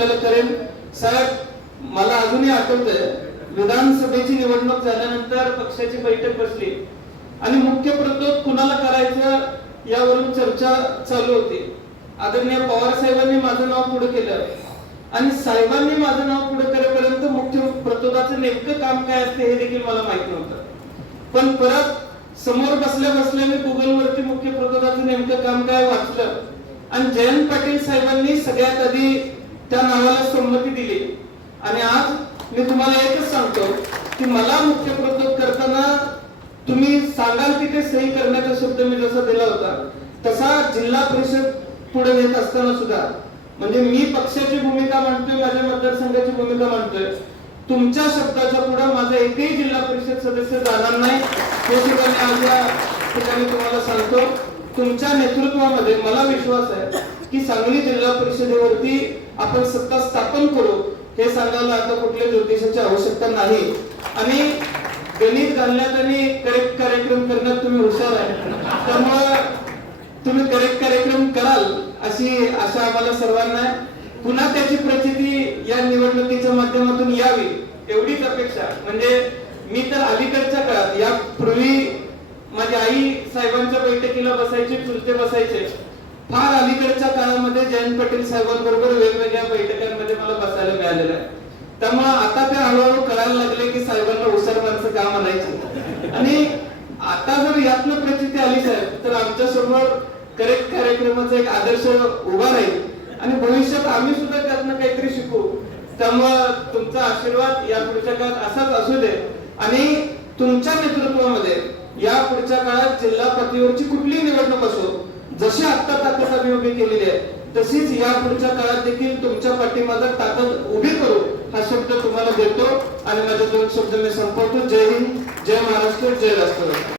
आपल्याला करेन. साहेब, मला अजूनही आठवतंय विधानसभेची निवडणूक झाल्यानंतर पक्षाची बैठक बसली आणि मुख्य प्रतोद कुणाला करायचं यावरून चर्चा चालू होती. आदरणीय पवार साहेबांनी माझं नाव पुढे केलं आणि साहेबांनी माझं नाव पुढे करेपर्यंत मुख्य प्रतोदाचं नेमकं काम काय असते हे देखील मला माहित नव्हतं. पण परत समोर बसल्या बसल्या मी गुगल वरती मुख्य प्रतोदाचं नेमकं काम काय वाचलं आणि जयंत पाटील साहेबांनी सगळ्यात आधी त्या नावाला संमती दिली. आणि आज मी तुम्हाला एकच सांगतो की मला मुख्य प्रतोद करताना तुम्ही सांगाल की ते सही करण्याचा शब्द मी जसा दिला होता तसा जिल्हा परिषद पुढे नेत असताना सुद्धा म्हणजे मी पक्षाची भूमिका मांडतोय, माझ्या मतदारसंघाची भूमिका मांडतोय. तुमच्या शब्दाच्या पुढे माझा एकही जिल्हा परिषद सदस्य जाणार नाही हे सुद्धा मी आज या ठिकाणी तुम्हाला सांगतो. तुमच्या नेतृत्वामध्ये मला विश्वास आहे की सांगली जिल्हा परिषदेवरती आपण सत्ता स्थापन करू. हे सांगायला आता कुठल्या ज्योतिषाची आवश्यकता नाही. आणि गणित घालण्यात आणि करेक्ट कार्यक्रम करण्यात तुम्ही हुशार आहे, त्यामुळे तुम्ही करेक्ट कार्यक्रम कराल अशी आशा आम्हाला सर्वांना आहे. पुन्हा त्याची प्रचिती या निवडणुकीच्या माध्यमातून यावी एवढीच अपेक्षा. म्हणजे मी तर अलीकडच्या काळात यापूर्वी माझी आई साहेबांच्या बैठकीला बसायची, चुलते बसायचे. फार अलीकडच्या काळामध्ये जयंत पाटील साहेबांबरोबर वेगवेगळ्या बैठकांमध्ये मला बसायला मिळालेलं आहे. त्यामुळे आता ते हळूहळू कळायला लागले की साहेबांना हुशार माणसं का म्हणायचे. आणि आता जर यातनं प्रचिती आली साहेब तर आमच्या समोर करेक्ट कार्यक्रमाचा एक आदर्श उभा राहील आणि भविष्यात आम्ही सुद्धा त्यातनं काहीतरी शिकू. त्यामुळं तुमचा आशीर्वाद या पुढच्या काळात असाच असू दे आणि तुमच्या नेतृत्वामध्ये या पुढच्या काळात जिल्हा पातळीवरची कुठलीही निवडणूक असो, जशी आता ताकद आम्ही उभी केलेली आहे तशीच या पुढच्या काळात देखील तुमच्या पाठीमागे ताकद उभी करू हा शब्द तुम्हाला देतो आणि माझे दोन शब्द मी संपवतो. जय हिंद, जय महाराष्ट्र, जय राष्ट्र.